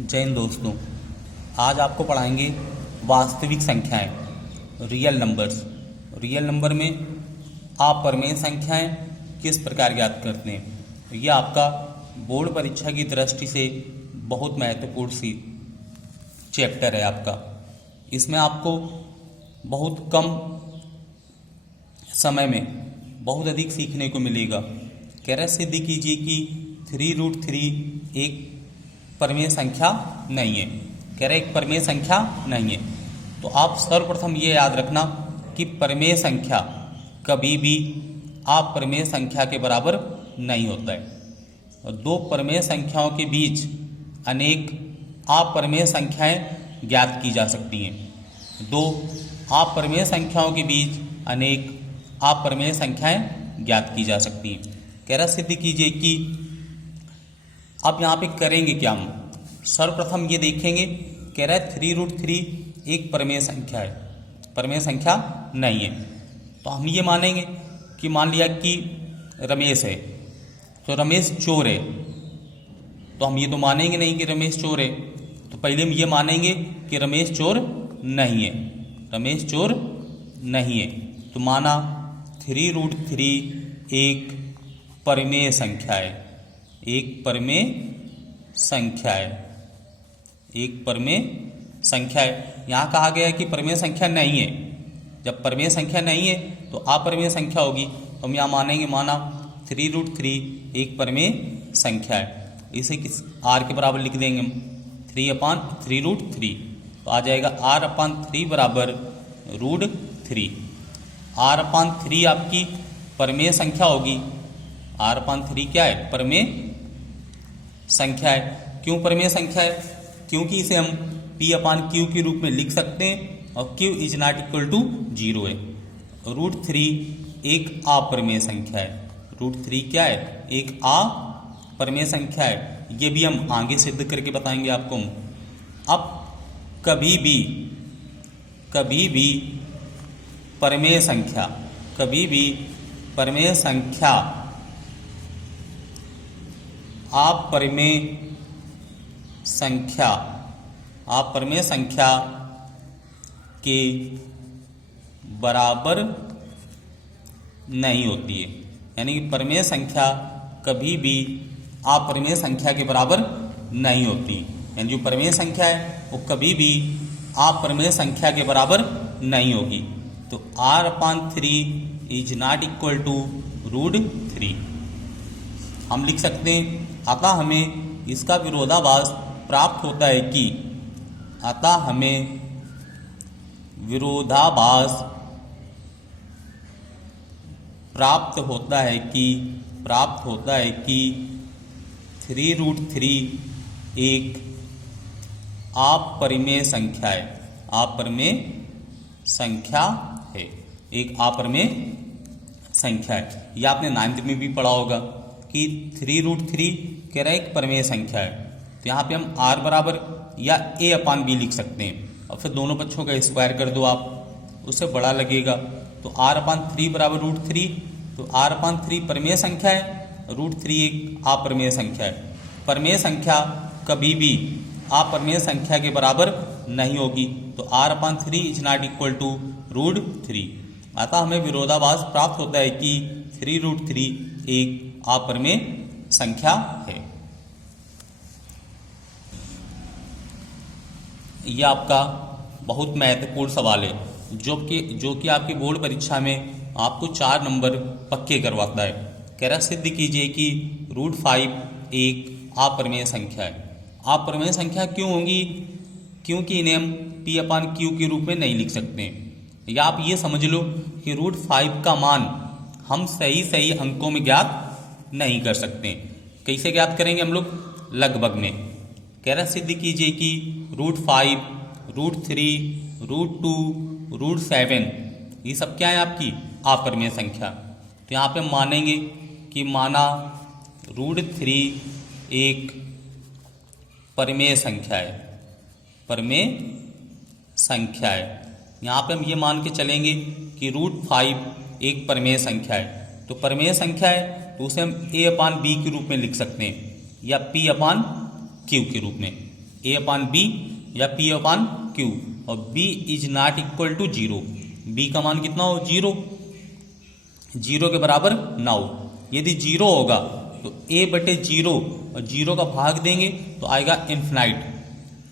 जय हिंद दोस्तों। आज आपको पढ़ाएंगे वास्तविक संख्याएं, रियल नंबर्स। रियल नंबर में अपरिमेय संख्याएं किस प्रकार ज्ञात करते हैं। यह आपका बोर्ड परीक्षा की दृष्टि से बहुत महत्वपूर्ण सी चैप्टर है आपका। इसमें आपको बहुत कम समय में बहुत अधिक सीखने को मिलेगा। कह रहे सिद्ध कीजिए कि 3√3 एक परिमेय संख्या नहीं है। कह रहे एक परिमेय संख्या नहीं है। तो आप सर्वप्रथम ये याद रखना कि परिमेय संख्या कभी भी अपरिमेय संख्या के बराबर नहीं होता है। और दो परिमेय संख्याओं के बीच अनेक अपरिमेय संख्याएं ज्ञात की जा सकती हैं। दो अपरिमेय संख्याओं के बीच अनेक अपरिमेय संख्याएं ज्ञात की जा सकती हैं। कह रहा सिद्ध कीजिए कि अब यहाँ पे करेंगे क्या हम। सर्वप्रथम ये देखेंगे, कह रहा है 3√3 एक परिमेय संख्या है, परिमेय संख्या नहीं है। तो हम ये मानेंगे कि मान लिया कि रमेश है, तो रमेश चोर है। तो हम ये तो मानेंगे नहीं कि रमेश चोर है। तो पहले हम ये मानेंगे कि रमेश चोर नहीं है, रमेश चोर नहीं है। तो माना 3√3 एक परिमेय संख्या है, एक परिमेय संख्या है, एक परिमेय संख्या है। यहाँ कहा गया है कि परिमेय संख्या नहीं है। जब परिमेय संख्या नहीं है तो अपरिमेय संख्या होगी। तो हम यहाँ मानेंगे, माना 3√3 एक परिमेय संख्या है। इसे किस r के बराबर लिख देंगे हम 3/3√3। तो आ जाएगा r/3 बराबर √3। r/3 आपकी परिमेय संख्या होगी। r/3 क्या है? परिमेय संख्या है। क्यों परिमेय संख्या है? क्योंकि इसे हम p/q के रूप में लिख सकते हैं और q is not equal to 0 है। √3 एक अपरिमेय संख्या है। √3 क्या है? एक अपरिमेय संख्या है। ये भी हम आगे सिद्ध करके बताएंगे आपको। अब कभी भी परिमेय संख्या, कभी भी परिमेय संख्या अपरिमेय संख्या के बराबर नहीं होती है। यानी कि परिमेय संख्या कभी भी अपरिमेय संख्या के बराबर नहीं होती। यानी जो परिमेय संख्या है वो कभी भी अपरिमेय संख्या के बराबर नहीं होगी। तो r/3 is not equal to √3 हम लिख सकते हैं। अतः हमें इसका विरोधाभास प्राप्त होता है कि, अतः हमें विरोधाभास प्राप्त होता है कि 3√3 एक अपरिमेय संख्या है, अपरिमेय संख्या है, एक अपरिमेय संख्या है। यह आपने 9th में भी पढ़ा होगा कि 3√3 कह रहा है एक परिमेय संख्या है। तो यहाँ पे हम r बराबर या a/b लिख सकते हैं और फिर दोनों पक्षों का स्क्वायर कर दो आप, उससे बड़ा लगेगा। तो r/3 बराबर √3। तो r/3 परिमेय संख्या है, √3 एक अपरिमेय संख्या है। परिमेय संख्या कभी भी अपरिमेय संख्या के बराबर नहीं होगी। तो r/3 is not equal to √3। अतः हमें विरोधाभास प्राप्त होता है कि 3√3 एक अपरिमेय संख्या है। यह आपका बहुत महत्वपूर्ण सवाल है, जो कि आपकी बोर्ड परीक्षा में आपको 4 नंबर पक्के करवाता है। कह रहा सिद्ध कीजिए कि √5 एक अपरिमेय संख्या है। अपरिमेय संख्या क्यों होगी? क्योंकि इन्हें हम p/q के रूप में नहीं लिख सकते। या आप ये समझ लो कि √5 का मान हम सही अंकों में ज्ञात नहीं कर सकते। कैसे ज्ञात करेंगे हम लोग? लगभग में। कह रहा सिद्ध कीजिए कि √5, √3, √2, √7 ये सब क्या है? आपकी अपरिमेय संख्या। तो यहाँ पे हम मानेंगे कि माना √3 एक परिमेय संख्या है, परिमेय संख्या है। यहाँ पे हम ये मान के चलेंगे कि √5 एक परिमेय संख्या है। तो परिमेय संख्या है तो उसे हम a/b के रूप में लिख सकते हैं या p/q के रूप में। ए अपान बी या पी अपान क्यू, और B is not equal to 0। B का मान कितना हो, 0, 0 के बराबर ना हो। यदि 0 होगा तो a बटे 0 और 0 का भाग देंगे तो आएगा इन्फिनाइट,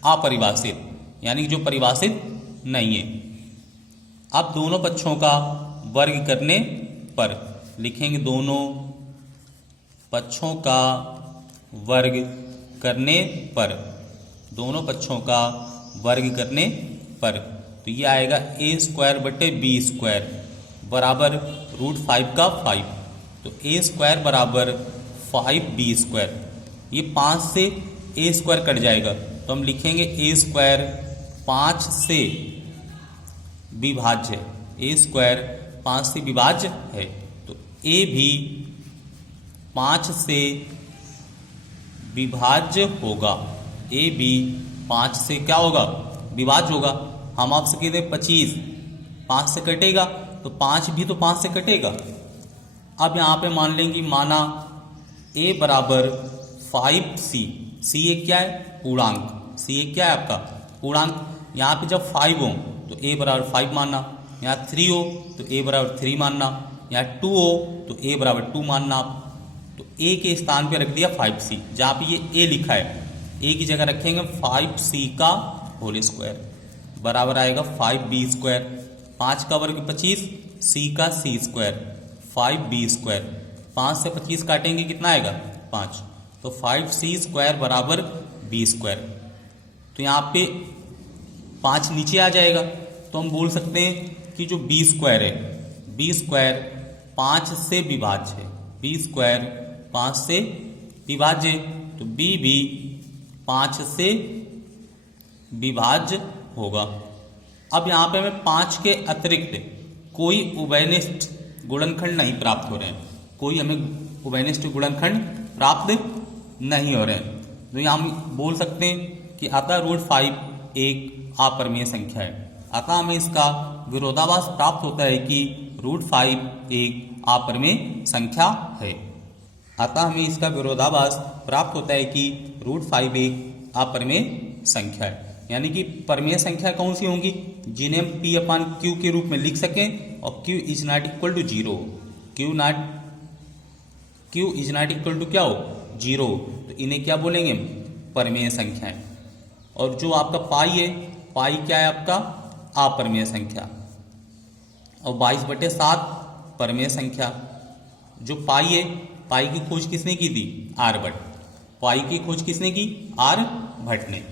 अपरिभाषित, यानी कि जो परिभाषित नहीं है। अब दोनों पक्षों का वर्ग करने पर लिखेंगे, दोनों पक्षों का वर्ग करने पर, दोनों पक्षों का वर्ग करने पर, तो ये आएगा ए स्क्वायर बटे बी स्क्वायर बराबर √5 का 5, तो ए स्क्वायर बराबर 5b स्क्वायर। ये 5 से ए स्क्वायर कट जाएगा तो हम लिखेंगे ए स्क्वायर 5 से विभाज्य, ए स्क्वायर 5 से विभाज्य है, तो ए भी 5 से विभाज्य होगा, ए भी 5 से क्या होगा, विभाज्य होगा। हम आपसे कहते हैं 25 5 से कटेगा तो 5 भी तो 5 से कटेगा। अब यहाँ पे मान लेंगे, माना a बराबर 5c, c एक क्या है, पूर्णांक, c एक क्या है आपका पूर्णांक। यहाँ पे जब 5 हो तो a बराबर 5 मानना, यहाँ 3 हो तो a बराबर 3 मानना, यहाँ 2 हो तो a बराबर 2 मानना। तो a के स्थान पे रख दिया 5c, जहाँ पे ये a लिखा है a की जगह रखेंगे 5c का होल स्क्वायर बराबर आएगा 5b स्क्वायर, 5 का वर्ग 25, c का c स्क्वायर 5b स्क्वायर। 5 से 25 काटेंगे कितना आएगा 5, तो 5c स्क्वायर बराबर b स्क्वायर। तो यहाँ पे 5 नीचे आ जाएगा तो हम बोल सकते हैं कि जो b स्क्वायर है, b स्क्वायर 5 से विभाज्य है, b स्क्वायर 5 से विभाज्य, तो b भी 5 से विभाज्य होगा। अब यहाँ पे हमें 5 के अतिरिक्त कोई उभयनिष्ठ गुणनखंड नहीं प्राप्त हो रहे हैं, कोई हमें उभयनिष्ठ गुणनखंड प्राप्त नहीं हो रहे हैं। तो यहाँ हम बोल सकते हैं कि अतः √5 एक अपरिमेय संख्या है। अतः हमें इसका विरोधाभास प्राप्त होता है कि √5 एक अपरिमेय संख्या है। अतः हमें इसका विरोधाभास प्राप्त होता है कि √5 एक अपरिमेय संख्या है। यानी कि परिमेय संख्या कौन सी होंगी, जिन्हें हम p अपान क्यू के रूप में लिख सकें और q is not equal to 0, q is not equal to क्या हो 0, तो इन्हें क्या बोलेंगे हम, परिमेय संख्याएं। और जो आपका पाई है, पाई क्या है आपका अपरिमेय संख्या, और 22/7 परिमेय संख्या। जो पाई है, पाई की खोज किसने की थी, आर्यभट्ट। पाई की खोज किसने की, आर्यभट्ट ने।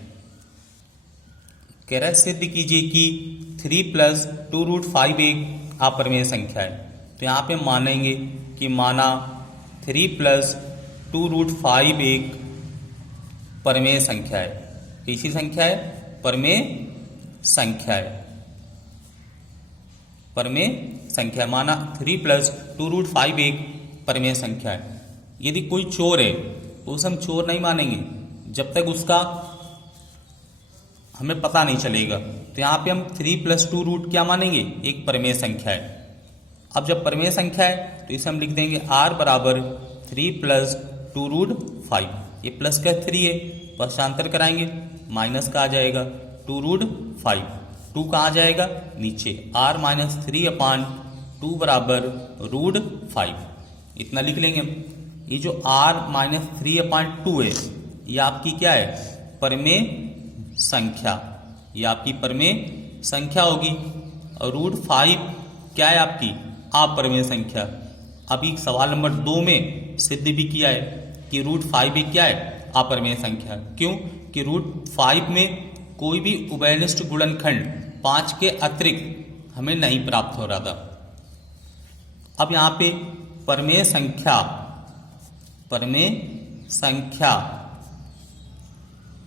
कह रहा है सिद्ध कीजिए कि 3 + 2√5 एक अपरिमेय संख्या है। तो यहाँ पे मानेंगे कि माना 3 + 2√5 एक परिमेय संख्या है। कैसी संख्या है, परिमेय संख्या है, परिमेय संख्या। माना 3 + 2√5 एक परिमेय संख्या है। यदि कोई चोर है तो उसे हम चोर नहीं मानेंगे जब तक उसका हमें पता नहीं चलेगा। तो यहाँ पे हम 3 + 2 क्या मानेंगे, एक परिमेय संख्या है। अब जब परिमेय संख्या है तो इसे हम लिख देंगे r बराबर 3 + 2√5। ये प्लस का 3 है, पक्षांतर कराएंगे, माइनस का आ जाएगा 2√5। 2 कहाँ जाएगा, नीचे, r - 3/2 बराबर √5, इतना लिख लेंगे हम। ये जो r - 3/2 है, ये आपकी क्या है, परिमेय संख्या, ये आपकी परिमेय संख्या होगी। और √5 क्या है आपकी, अपरिमेय संख्या। अभी सवाल नंबर 2 में सिद्ध भी किया है कि √5 क्या है, अपरिमेय संख्या। क्यों कि √5 में कोई भी उभयनिष्ठ गुणनखंड 5 के अतिरिक्त हमें नहीं प्राप्त हो रहा था। अब यहाँ पे परिमेय संख्या, परिमेय संख्या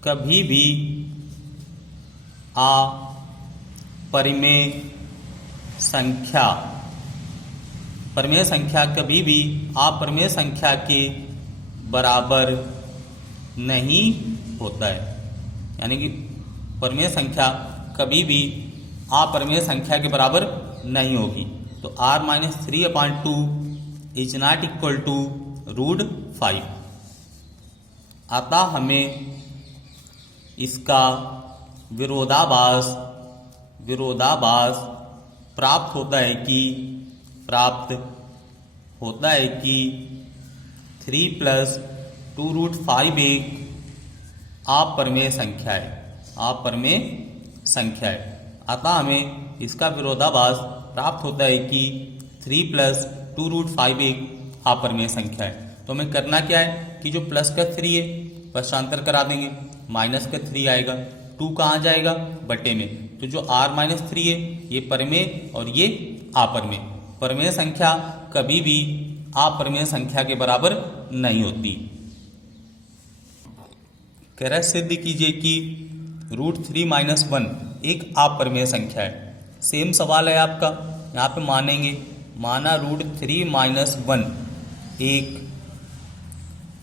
कभी भी अपरिमेय संख्या, परिमेय संख्या कभी भी अपरिमेय संख्या के बराबर नहीं होता है। यानी कि परिमेय संख्या कभी भी अपरिमेय संख्या के बराबर नहीं होगी। तो r - 3/2 is not equal to √5। अतः हमें इसका विरोधाभास प्राप्त होता है कि 3 + 2√5 एक अपरिमेय संख्या है। अतः हमें इसका विरोधाभास प्राप्त होता है कि 3 + 2√5 एक अपरिमेय संख्या है। तो हमें करना क्या है कि जो प्लस का 3 है पक्षांतर करा देंगे, माइनस का 3 आएगा, 2 कहाँ जाएगा बटे में। तो जो r-3 है ये परिमेय और ये अपरिमेय। परिमेय संख्या कभी भी अपरिमेय संख्या के बराबर नहीं होती। कह रहा है सिद्ध कीजिए कि √3 - 1 एक अपरिमेय संख्या है। सेम सवाल है आपका, यहाँ पे माना √3 - 1 एक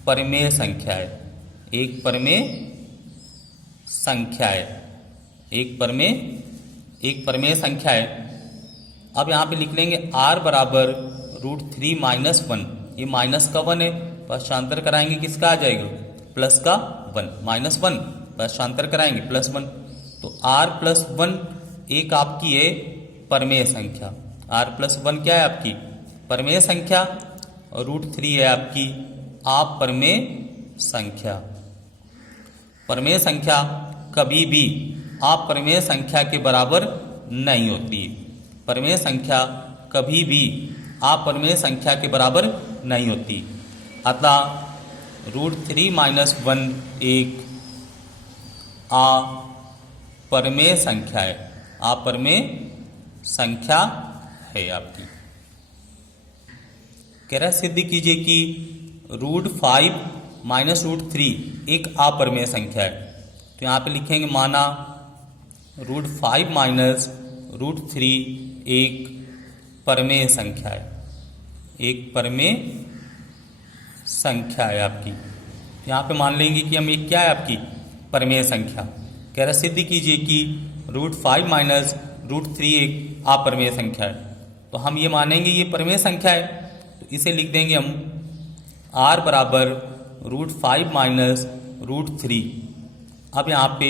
परिमेय संख्या है। एक परिमेय संख्या है। अब यहाँ पे लिख लेंगे r बराबर √3 - 1। ये माइनस का 1 है, पक्षांतर कराएंगे किसका आ जाएगा प्लस का 1, -1 पक्षांतर कराएंगे +1। तो r + 1 एक आपकी है परिमेय संख्या। r + 1 क्या है आपकी परिमेय संख्या और √3 है आपकी अपरिमेय संख्या। परिमेय संख्या कभी भी अपरिमेय संख्या के बराबर नहीं होती है। परिमेय संख्या कभी भी अपरिमेय संख्या के बराबर नहीं होती। अतः √3 - 1 एक अपरिमेय संख्या है। अपरिमेय संख्या है आपकी। कह रहा है सिद्ध कीजिए कि √5 - √3 एक अपरिमेय संख्या है। तो यहाँ पे लिखेंगे माना √5 - √3 एक परिमेय संख्या है। एक परिमेय संख्या है आपकी। यहाँ पे मान लेंगे कि हम एक क्या है आपकी परिमेय संख्या। कह रहा सिद्ध कीजिए कि √5 - √3 एक अपरिमेय संख्या है। तो हम ये मानेंगे ये परिमेय संख्या है, तो इसे लिख देंगे हम r बराबर √5 - √3। अब यहाँ पे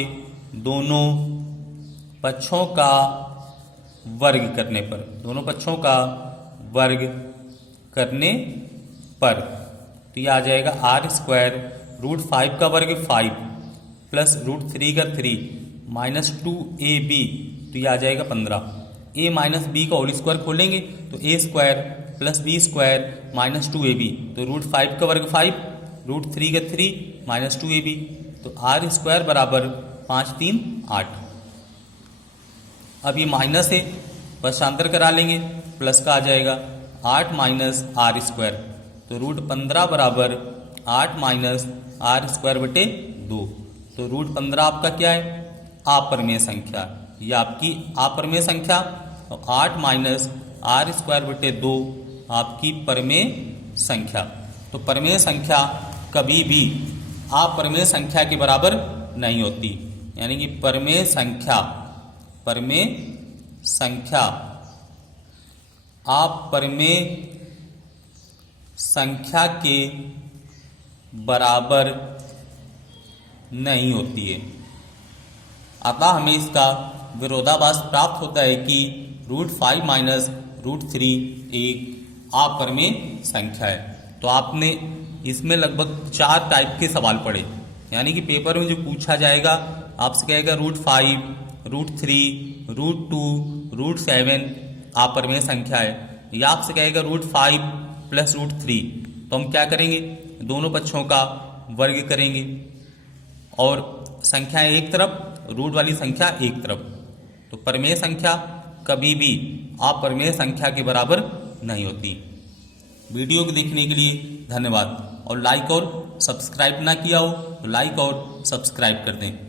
दोनों पक्षों का वर्ग करने पर तो ये आ जाएगा r² √5 का वर्ग 5 प्लस √3 का 3 -2ab, तो ये आ जाएगा 15। a - b का होल स्क्वायर खोलेंगे तो a² + b² -2ab, तो √5 का वर्ग 5, √3 का 3 -2ab, तो r² बराबर 5 3 8। अब ये माइनस है, पक्षांतर करा लेंगे, प्लस का आ जाएगा 8 - r², तो √15 बराबर 8 - r² बटे 2। तो √15 आपका क्या है अपरिमेय संख्या, ये आपकी अपरिमेय संख्या। और 8 - r² बटे 2 आपकी परिमेय संख्या। तो परिमेय संख्या कभी भी अपरिमेय संख्या के बराबर नहीं होती। यानी कि परिमेय संख्या अपरिमेय संख्या के बराबर नहीं होती है। अतः हमें इसका विरोधाभास प्राप्त होता है कि √5 - √3 एक अपरिमेय संख्या है। तो आपने इसमें लगभग 4 टाइप के सवाल पढ़े। यानी कि पेपर में जो पूछा जाएगा आपसे कहेगा √5, √3, √2, √7 अपरिमेय संख्या है, या आपसे कहेगा √5 + √3। तो हम क्या करेंगे दोनों पक्षों का वर्ग करेंगे और संख्याएं एक तरफ, रूट वाली संख्या एक तरफ। तो परिमेय संख्या कभी भी अपरिमेय संख्या के बराबर नहीं होती। वीडियो को देखने के लिए धन्यवाद। और लाइक और सब्सक्राइब ना किया हो तो लाइक और सब्सक्राइब कर दें।